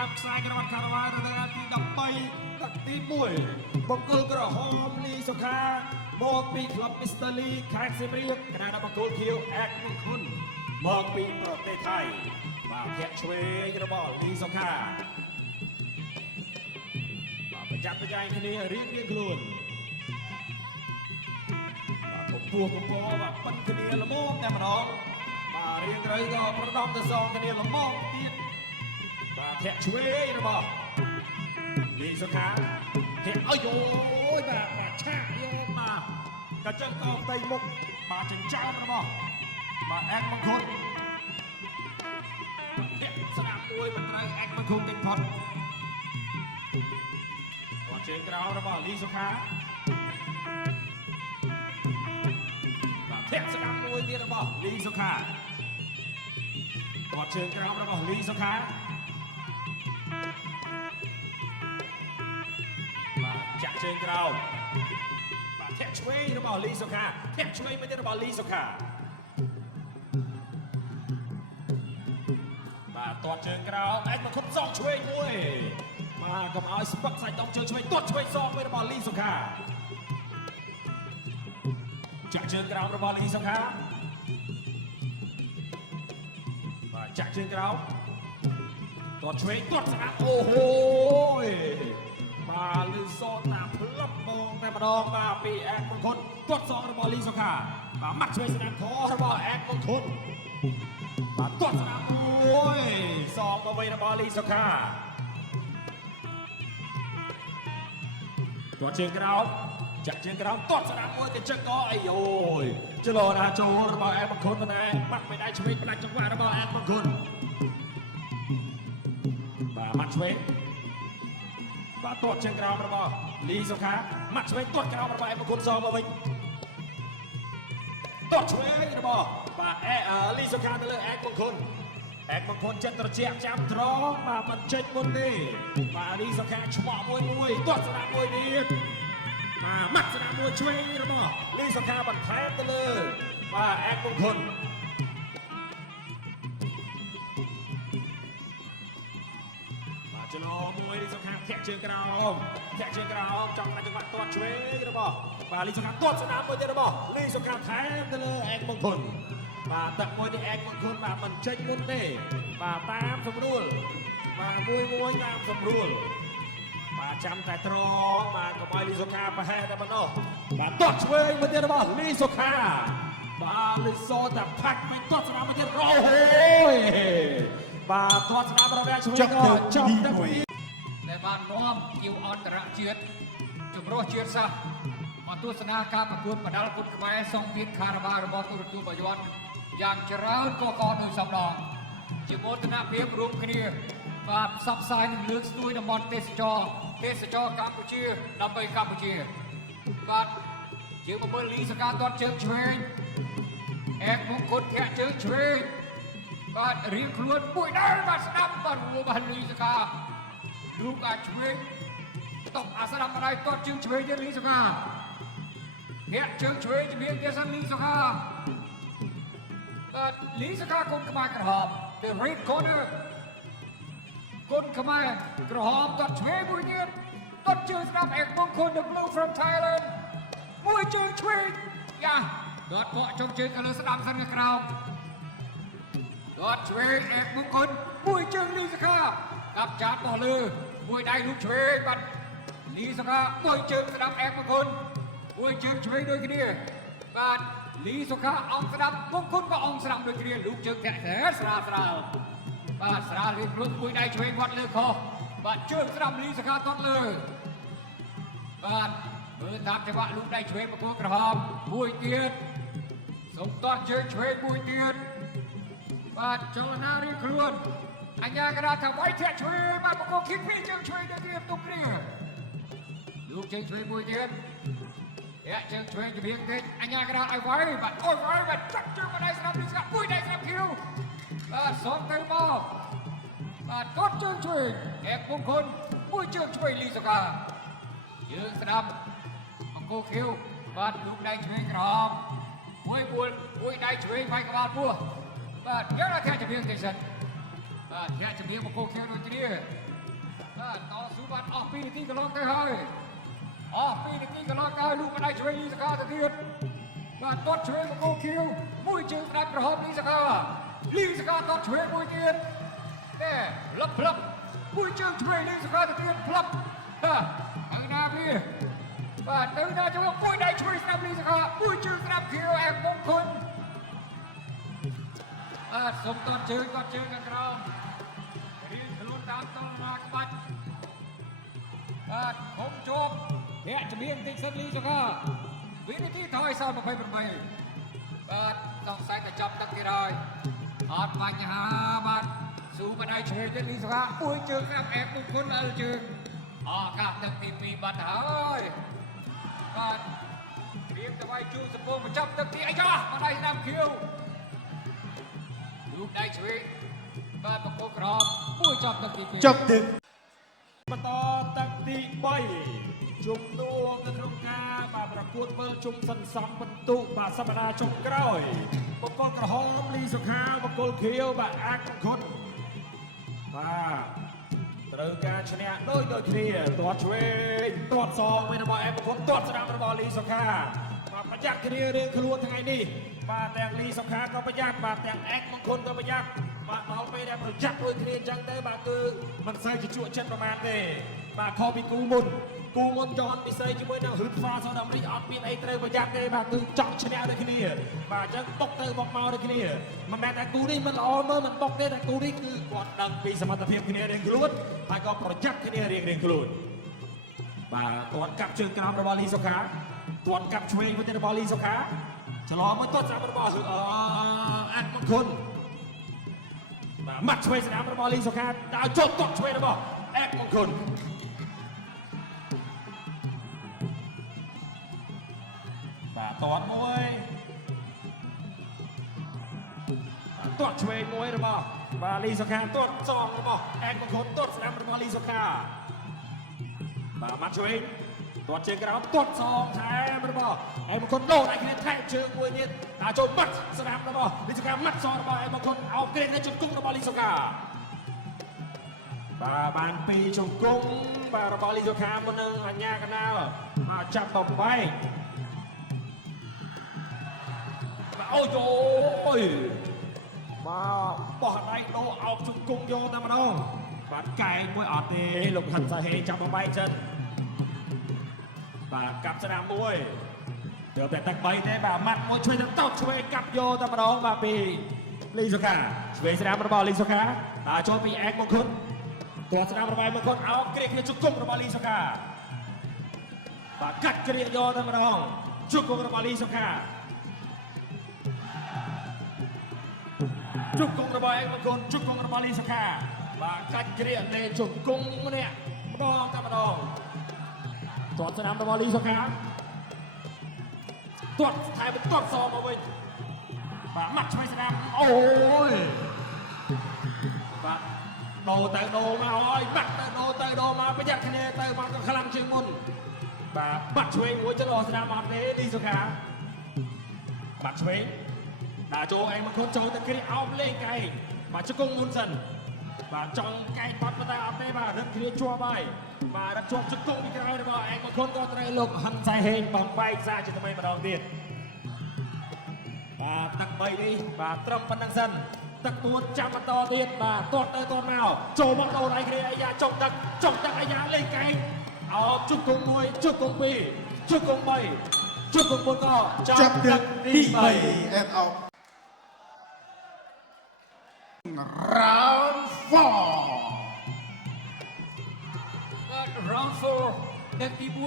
តាមខ្សែក្រវ៉ាត់ខារ៉ាវ៉ានៅថ្ងៃទី13ទឹកទី1បង្គោលក្រហមលីសុខាមកពីក្លឹបមីស្ទ័រលីខេត្តសៀមរាបគណៈបង្គោលខៀវអែកមង្គលមកពីប្រទេសថៃបាទធាក់ឆ្វេងរបស់លីសុខាបាទប្រចាំប្រជែងគ្នារៀងខ្លួនបាទកម្ពស់បាទប៉ិនគ្នាល្មមតែម្ដងបាទរៀងត្រូវក៏ប្រដំទៅសងគ្នាល្មមទៀតបាទធាក់ឆ្វេងរបស់លីសុខាធាក់អើយអូយបាទឆាក់យកមកក៏ចឹងក៏ផ្ទៃមុខបាទចិញ្ចើមរបស់បាទអែកមង្គលធាក់ស្ដាប់មួយមិនត្រូវអែកមង្គលគេផុតគាត់ជើងក្រោមរបស់លីសុខាធាក់ស្ដាប់មួយទៀតរបស់លីសុខាគាត់ជើងក្រោមរបស់លីសុខាបាទចាក់ជើងក្រោមបាទធាក់ឆ្វេងរបស់លីសុខាធាក់ឆ្វេងមួយទៀតរបស់លីសុខាបាទទាត់ជើងក្រោមឯកមកខុបសងឆ្វេងមួយបាទកុំឲ្យស្ពឹកសាច់ដុំជើងឆ្វេងទាត់ឆ្វេងសងមួយរបស់លីសុខាចាក់ជើងក្រោមរបស់លីសុខាបាទចាក់ជើងក្រោមទាត់ឆ្វេងទាត់ស្ដាប់អូហូយបាទលឺសតាផ្លឹបបងតែម្ដងបាទពីអែកមង្គលទាត់សងរបស់លីសុខាបាទម៉ាត់ឆ្វេងស្ដាប់ខរបស់អែកមង្គលបាទទាត់ស្ដាប់អូយសងទៅវិញរបស់លីសុខាទាត់ជើងក្រោមចាក់ជើងក្រោមទាត់ស្ដាប់មួយទៅចឹងក៏អីយោយចលោណាចូលរបស់អែកមង្គលប៉ុន្តែបាត់មិនដៃឆ្វេងផ្ដាច់ចង្វាក់របស់អែកមង្គលបាទម៉ាត់ឆ្វេងបាទទាត់ជើងក្រោមរបស់លីសុខាម៉ាត់ឆ្វេងទាត់ក្រោមរបស់អែកមង្គលសងមកវិញទាត់ឆ្វេងរបស់បាទលីសុខាទៅលើអែកមង្គលអែកមង្គលចិត្តត្រជាក់ចាំត្រង់បាទមិនចេញមុនទេបាទលីសុខាឆ្មក់មួយទាត់ស្ដាប់មួយទៀតបាទម៉ាត់ស្ដាប់មួយឆ្វេងរបស់លីសុខាបន្ថែមទៅលើបាទអែកមង្គលបាទចលោមួយលីសុខាធាក់ជើងក្រោមធាក់ជើងក្រោមចង់តែចង្វាក់ទាត់ឆ្វេងរបស់បាទលីសុខាទាត់ស្ដាប់មួយទៀតរបស់លីសុខាថែមទៅលើអែកមង្គលបាទទឹកមួយនេះអែកមង្គលបាទមិនចេញមុនទេបាទតាមសម្រួលបាទមួយតាមសម្រួលបាទចាំតែត្រង់បាទកុំឲ្យលីសុខាប្រហែលតែប៉ុណ្ណោះបាទទាត់ឆ្វេងមួយទៀតរបស់លីសុខាបាទលីសូតែផាក់មិនទាត់ស្ដាប់មួយទៀតអូហូយបាទទាត់ស្ដាប់របស់ឆ្វេងក៏ចប់ទៅដែលបាននាំជាអន្តរជាតិចម្រុះជាតិសាសន៍មកទស្សនាការប្រកួតបណ្ដាលគុណខ្មែរសង្ឃាតខារ៉ាវ៉ារបស់ទូរទស្សន៍បាយ័នយ៉ាងច្រើនកកដោយសំឡងជាមោទនភាពរួមគ្នាបាទផ្សព្វផ្សាយនិងលើកស្ទួយតំបន់ទេសចរកម្ពុជាដើម្បីកម្ពុជាបាទជាមកមើលលីសកាទាត់ជើងឆ្វេងអែកមង្គលធាក់ជើងឆ្វេងបាទរៀងខ្លួនមួយដែរបាទស្ដាប់បាទរបស់លីសកាលោកអាចឆ្វេងតបអាស្ដាប់ម្ដាយទាត់ជើងឆ្វេងទៀតលីសកាធាក់ជើងឆ្វេងជំនាញទៀតសិនលីសកាបាទលីសកាគុនក្បាលក្រហម The Red Corner គុនក្បាលក្រហមទាត់ឆ្វេងមួយទៀតទាត់ជើងស្ដាប់អែកមង្គល The Blue from Thailand មួយជើងឆ្វេងយ៉ាទាត់បកចុងជើងទៅលើស្ដាំសិនក្រោមទាត់ឆ្វេងអែកមង្គលមួយជើងលីសកាកាប់ចាប់បោះលើមួយដៃលោកឆ្វេងបាទលីសុខាមួយជើងស្ដាប់អែកមង្គលមួយជើងឆ្វេងដូចគ្នាបាទលីសុខាអងស្ដាប់មង្គលក៏អងស្ដាប់ដូចគ្នាលោកជើងធាក់ស្រាលបាទស្រាលរៀងខ្លួនមួយដៃឆ្វេងវត្តលើខុសបាទជើងស្ដាប់លីសុខាទាត់លើបាទមើលតាមចង្វាក់លោកដៃឆ្វេងបង្គោលក្រហមមួយទៀតសុំទាត់ជើងឆ្វេងមួយទៀតបាទចលនារៀងខ្លួនអញ្ញាកដាថាវាយធាក់ឆ្វេងបាទបង្គោលគិតពីជើងឆ្វេងដូចគ្នាទុកគ្នាលោកជើងឆ្វេងមួយទៀតធាក់ជើងឆ្វេងជំនាញតិចអញ្ញាកដាឲ្យវាយបាទអូយវាយបាទចាក់ជើងម្ដាយស្ដាប់នេះស្ដាប់មួយដៃស្ដាប់គីវបាទសងទៅមកបាទទាត់ជើងឆ្វេងអែកមង្គលមួយជើងឆ្វេងលីសុខាជើងស្ដាប់បង្គោលគីវបាទលោកដៃឆ្វេងក្រហមមួយដៃឆ្វេងវាយក្បាលពោះបាទយកដល់ធាក់ជំនាញតិចសិនបាទធាក់ជំនាញបង្គោលគីវដូចគ្នា បាទអស់2នាទីកន្លងទៅហើយអស់2នាទីកន្លងទៅលោកមិនអាចជួយលីសកាទៅទៀតបាទទាត់ជួយមកគោខៀវមួយជើងស្ដាច់ក្រហមលីសកាទាត់ជួយមួយទៀតតែផ្លឹបមួយជើងជួយលីសកាទៅទៀតផ្លឹបហើយណាវាបាទទៅណាចូលមួយដៃជួយស្ដាប់លីសកាមួយជើងស្ដាប់ខៀវអែមមងគុណបាទសុំទាត់ជើងខាងក្រោមរៀនខ្លួនតាមតលណាក្បាច់បាទគុំជប់អ្នកជំនាញតិចសិនលីសកាវិនាទីថយសល់28បាទសង្ស័យតែចាប់ទឹកទៀតហើយអត់បញ្ហាបាទស៊ូមិនឲ្យឆ្វេងទៀតលីសកាមួយជើងស្ដាប់អែមមងគុណអលជើងកាប់ទឹកទី2បាត់ហើយបាទត្រៀមទៅឲ្យជួសពងបញ្ចប់ទឹកទីអីចាមកដៃស្ដាំខៀវលោកដៃឆ្វេងបាទបកក្រមមួយចាប់ទឹកទី2ចប់ទឹក បន្តទឹកទី3ជំនួសនៅក្នុងការបាទប្រកួតវិលជុំសន្សំបន្ទុកបាទសប្តាហ៍ចុងក្រោយបង្គោលក្រហមលីសុខាបង្គោលខៀវបាទអាចមង្គលបាទត្រូវការឈ្នះដូចគ្នាទាត់ឆ្វេងទាត់សងវិញរបស់អែមមង្គលទាត់ស្ដាំរបស់លីសុខាបាទប្រយ័ត្នគ្នារឿងខ្លួនថ្ងៃនេះបាទទាំងលីសុខាក៏ប្រយ័ត្នបាទទាំងអែមមង្គលក៏ប្រយ័ត្នបាទដល់ពេលដែលប្រយ័ត្នដូចគ្នាអញ្ចឹងទៅបាទគឺមិនសូវជាជក់ចិត្តប្រហែលទេបាទខុសពីគូមុនយន់ពិសេសជាមួយនឹងហឺតហ្វាសូដាអាមេរិកអត់មានអីត្រូវប្រយ័ត្នទេបាទគឺចង់ឈ្នះដូចគ្នាបាទអញ្ចឹងបុកទៅបុកមកដូចគ្នាមិនមែនតែគូនេះមិនល្អមើលមិនបុកទេតែគូនេះគឺគាត់ដឹងពីសមត្ថភាពគ្នារៀងខ្លួនហើយក៏ប្រយ័ត្នគ្នារៀងខ្លួនបាទទាត់កាប់ជើងក្រោមរបស់លីសុខាទាត់កាប់ឆ្វេងវិញរបស់លីសុខាច្រឡំមួយទាត់ស្ដាំរបស់អាត់មង្គលបាទម៉ាត់ឆ្វេងស្ដាំរបស់លីសុខាដល់ជប់ទាត់ឆ្វេងរបស់អាត់មង្គលបាទទាត់មួយទាត់ឆ្វេងមួយរបស់បាទលីសុខាទាត់សងរបស់អែកមង្គលទាត់ស្ដាំរបស់លីសុខាបាទម៉ាត់ឆ្វេងទាត់ជើងក្រោមទាត់សងថែមរបស់អែកមង្គលលោតឲ្យគ្នាថែមជើងមួយទៀតដល់ចូលម៉ាត់ស្ដាំរបស់លីសុខាម៉ាត់សងរបស់អែកមង្គលអោបក្រេតនៅជង្គង់របស់លីសុខាបាទបាន2ជង្គង់បាទរបស់លីសុខាមុននឹងអញ្ញាកណាលមកចាប់បំបែកអូយបាទបោះដៃដោអោបជង្គង់យកតែម្ដងបាទកែងមួយអត់ទេលោកហាន់សាហេចាប់បំបែកចិនបាទកាប់ស្ដាំមួយទៅតែទឹក3ទេបាទម៉ាត់មួយជួយទៅតោតឆ្វេងកាប់យកតែម្ដងបាទពីលីសុខាឆ្វេងស្ដាំរបស់លីសុខាដល់ចូលពីអែកមង្គលទាត់ស្ដាំរបស់មង្គលអោបគ្រាគ្នាជង្គង់របស់លីសុខាបាទកាត់គ្រាយកតែម្ដងជង្គង់របស់លីសុខាជង្គង់របស់អែកមង្គលជង្គង់របស់លីសុខាបាទកាច់គ្រានៃជង្គង់ម្នាក់ម្ដងតែម្ដងទាត់ស្ដាំរបស់លីសុខាទាត់ថែមទាត់សងមកវិញបាទម៉ាត់ឆ្វេងស្ដាំអូយបាទដូរទៅដូរមកហើយបាត់ទៅដូរទៅដូរមកប្រយ័ត្នគ្នាទៅមកក៏ខ្លាំងជាងមុនបាទបាត់ឆ្វេងមួយចន្លោះស្ដាំអត់ទេលីសុខាបាត់ឆ្វេងដាក់ចូលអែមង្គលចូលទៅគ្រាអោបលេងកែងបាទជង្គង់មុនសិនបាទចង់កែងបាត់តែអត់ទេបាទរឹតគ្រាជាប់ហើយបាទរឹតជាប់ជង្គង់ពីក្រោយរបស់អែមង្គលក៏ត្រូវលោកហិនសៃហេងបំបែកសាជាថ្មីម្ដងទៀតបាទទឹក3នេះបាទត្រឹមប៉ុណ្្នឹងសិនទឹក4ចាំបន្តទៀតបាទទាត់ទៅទាត់មកចូលមកដូរដៃគ្នាអាយ៉ាចុកទឹកអាយ៉ាលេងកែងអោបជង្គង់1ជង្គង់2ជង្គង់3ជង្គង់4ក៏ចាប់ទឹកទី3 and out round 4 round 4ទឹកទី4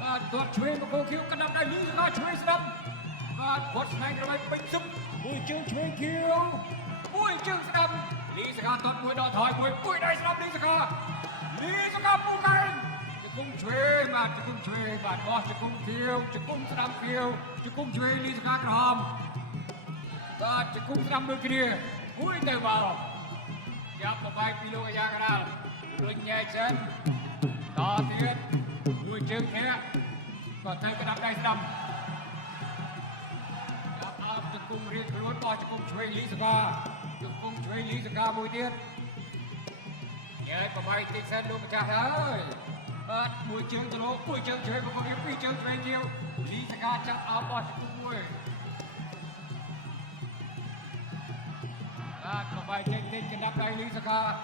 បាទទាត់ឆ្វេងបង្គោលខៀវកណ្ដាប់ដៃលីសុខាឆ្វេងស្ដាំបាទគាត់ស្នែងក្របីពេញស៊ុបមួយជើងឆ្វេងខៀវមួយជើងស្ដាំលីសុខាទាត់មួយដកថយមួយដៃស្ដាំលីសុខាពូកែងជង្គង់ឆ្វេងបាទជង្គង់ឆ្វេងបាទបោះជង្គង់ខៀវជង្គង់ស្ដាំខៀវជង្គង់ឆ្វេងលីសុខាក្រហមបាទជង្គង់ស្ដាំដូចគ្នាមួយទៅមកចាប់បបែកពីលោកអាយ៉ាកដាលរួចញែកសិនតទៀតមួយជើងធ្លាក់ក៏ទៅក្តាប់ដៃស្ដាំចាប់អោបជង្គង់រៀបខ្លួនបោះជង្គង់ឆ្វេងលីសុខាជង្គង់ឆ្វេងលីសុខាមួយទៀត nhớ của bay tinh sân luôn mà chặt ơi mùi trường từ lỗ mùi trường chơi một con em mùi trường chơi nhiều Lý Saka chặt áo bò cho cùng mùi của bay trên tên cái đắp đây Lý Saka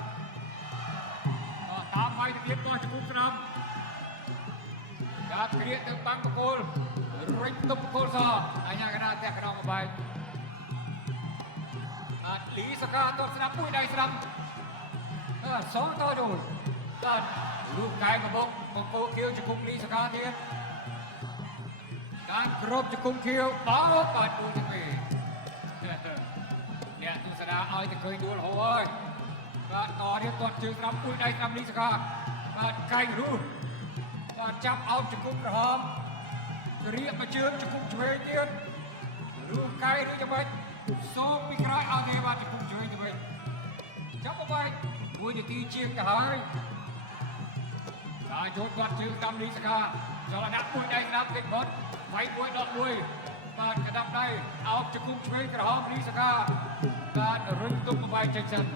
tám bay thực hiện bò cho cùng năm đã thực hiện từ băng của cô ring tung cô so hanya kena tiap kena của bay Lý Saka tốt snap mùi đây snap sống tôi rồiลูกไก่มาบกโกคิวจะคุมลีสกาเทียนการกรบจะคุมคิวบ้าปัดดูจะไปเนี่ยตุสดาเอาจะเคยดูโอ้ยการต่อเนี่ยตัวจึงรำปุ้ยได้รำลีสกาการไก่รู้การจับเอาจะคุมกระหอมจะเรียกมาเชื่อมจะคุมช่วยเทียนลูกไก่รู้จะไปโซ่ปีกร้ายเอาเทวาจะคุมช่วยจะไปจับเอาไปปุ้ยจะตีเชียงกระหายโยนบอลถึงดำลีสกาจอระดับมวยได้ครับเด็กบอลไฟมวยดอกมวยการกระดับได้เอาจะคุ้มช่วยกระหอบลีสกาการรึงตุ้มไปเจสัน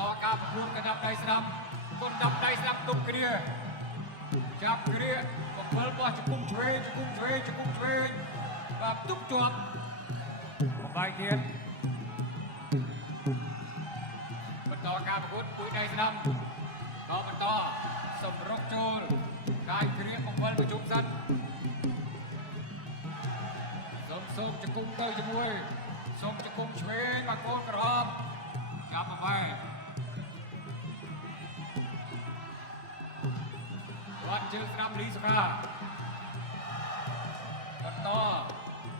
ต่อการประกวดกระดับได้สนามต้นดับได้สนามตุ้มกระเดียจับกระเดียบอกเปิดบอลจะคุ้มช่วยแบบตุ๊กจวบไปเทียนต่อการประกวดปุ้ยในสนามต่อมันต่อสมรบโจรได้เครียดของวันประชุมสั้นส่งจะกุ้งเตยจะมวยส่งจะกุ้งช่วยปากโกนกระหอบจับมาไปวันเจอสนามลีสกาต่อ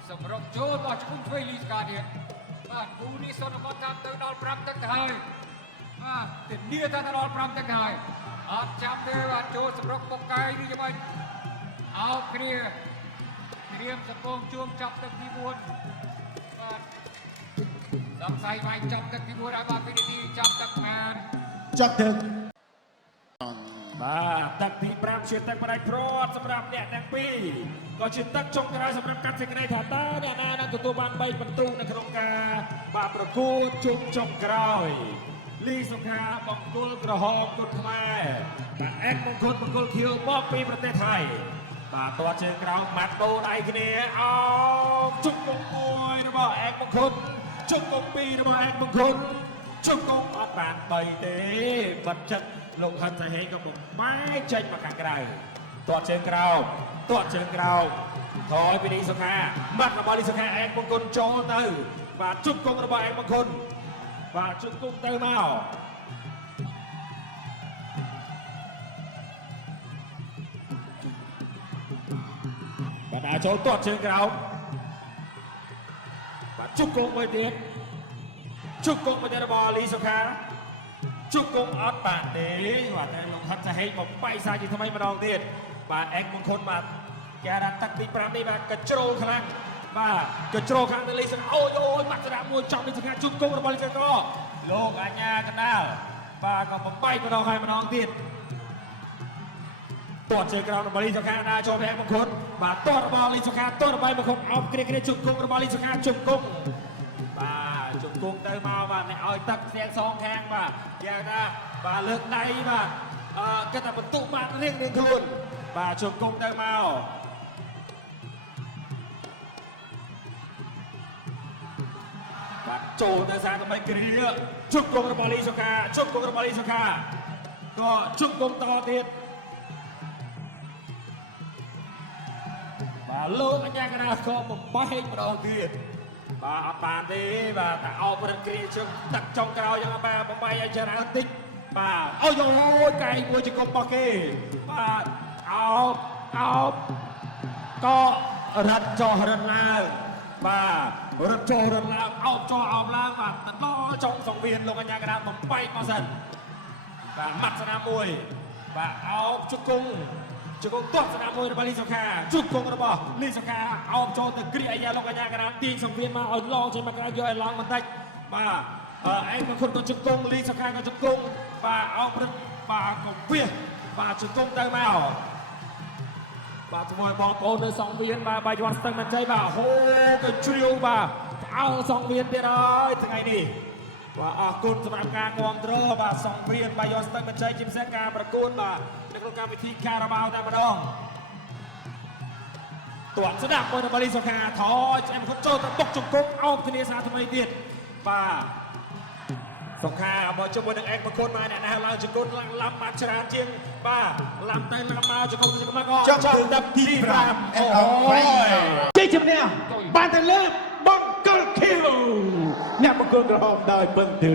สมรบโจรต่อจะกุ้งช่วยลีสกาเนี่ยบ้านกูนี่สนบทำเติมนอนปรับตั้งไทยติดเดียท่านรอพรำตั้งไงจับเทวะโจสำรบปกไก่นี่จะไปเอาเคลียร์เตรียมสะโพกช่วงจับตั้งที่บนลำไส้ไปจับตั้งที่บนอาบาพิธีจับตั้งแมน จักถึง បាទទឹកទី5ជាទឹកបដិប្រត់សម្រាប់អ្នកទាំងពីរក៏ជាទឹកចុងក្រោយសម្រាប់កាត់សេចក្តីថាតើអ្នកណានឹងទទួលបាន3ពិន្ទុនៅក្នុងការបាទប្រកួតជុំចុងក្រោយលីសុខាបង្គោលក្រហមគុណខ្មែរបាទអេកមង្គលបង្គោលខៀវមកពីប្រទេសថៃបាទតើជើងក្រោមម៉ាត់ដូដៃគ្នាអោបជុំគុំ1របស់អេកមង្គលជុំគុំ2របស់អេកមង្គលជុំគុំអត់បាន3ទេបាត់ចិត្តលោកហិនសាហេក៏បំបែកចេញមកខាងក្រៅទាត់ជើងក្រោមថយពីលីសុខាបាត់របស់លីសុខាអេកមង្គលចូលទៅបាទជុំគុំរបស់អេកមង្គលបាទជុំគុំទៅមកបាទដើរចូលទាត់ជើងក្រោមបាទជុំគុំមួយទៀតរបស់លីសុខាជុំគុំអត់បានទេបាទតែលោកហិនសាហេបំបែកសាជាថ្មីម្ដងទៀតបាទអេកមង្គលបាទគេរ៉ាទឹកទី5នេះបាទកជ្រោលខ្លាំងបាទកជ្រោលខ្លាំងទៅលីសុខាអូយបាត់ស្រាក់មួយចំលីសុខាជុំគុំរបស់លីសុខាលោកអាញាកណ្ដាលបាទក៏បំបែកម្ដងហើយម្ដងទៀតទាត់ជើងក្រោមរបស់លីសុខាណាចូលអេកមង្គលបាទទាត់របស់លីសុខាទាត់របស់មង្គលអោបគ្រាជុំគុំរបស់លីសុខាជុំគុំបាទជុំគុំទៅមកបាទអ្នកឲ្យទឹកស្ទៀងសងខាងបាទយ៉ាងណាបាទលើកដៃបាទគិតតែបន្ទុកបាទរៀងខ្លួនបាទជុំគុំទៅមកបាទចូលទៅសាដើម្បីគ្រាជុំគុំរបស់លីសុខាក៏ជុំគុំតទៀតបាទលោកអញ្ញាកណ្ដាលក៏បំបែកម្ដងទៀតបាទអត់បានទេបាទតែអោបរឹកគ្រាជើងទឹកចុងក្រោយយ៉ាងបាទបំបែកឲ្យច្រើនតិចបាទអូយកែងមួយជង្គង់របស់គេបាទអោបក៏រត់ចុះរត់ឡើងបាទរត់ចុះរត់ឡើងអោបចុះអោបឡើងបាទដល់ចុងសង្វៀនលោកអញ្ញាកណ្ដាលបំបែកមកសិនបាទម៉ាត់ស្នាមមួយបាទអោបជង្គង់ទាត់ស្នាមមួយរបស់លីសុខាជង្គង់របស់លីសុខាអោបចូលទៅគ្រាអាយ៉ាលោកអញ្ញាកណ្ដាលទាញសង្វៀនមកឲ្យឡងចេញមកក្រៅយកឲ្យឡងបន្តិចបាទអេមង្គលក៏ជង្គង់លីសុខាក៏ជង្គង់បាទអោបរឹកបាទក៏វាសបាទជង្គង់ទៅមកបាទជាមួយបងប្អូននៅសង្វៀនបាទបាយ័នស្ទឹងមានជ័យបាទហូក៏ជ្រាវបាទផ្អើលសង្វៀនទៀតហើយថ្ងៃនេះ បាទអរគុណសម្រាប់ការគ្រប់គ្រងបាទសង្គ្រាមបាយស្ទឹងបច្ច័យជាពិសេសការប្រកួតបាទនៅក្នុងកម្មវិធីការ៉ាបាវតែម្ដងទាត់ស្ដាប់មួយនៅបាលីសុខាថយឆ្អែមគាត់ចូលទៅបុកជង្គង់អោបធានាសារថ្មីទៀតបាទសុខាមកជាមួយនឹងអេកមង្គលមកអ្នកណាឡើងជង្គង់ឡើងឡាំបានច្រើនជាងបាទឡាំទៅឡាំមកជង្គង់ជង្គង់មកចង់ដាប់ទី5អូយជ័យជំនះបានទៅលើបង្គោលខៀវអ្នកបង្គោលក្រហមដោយពឹងទឺ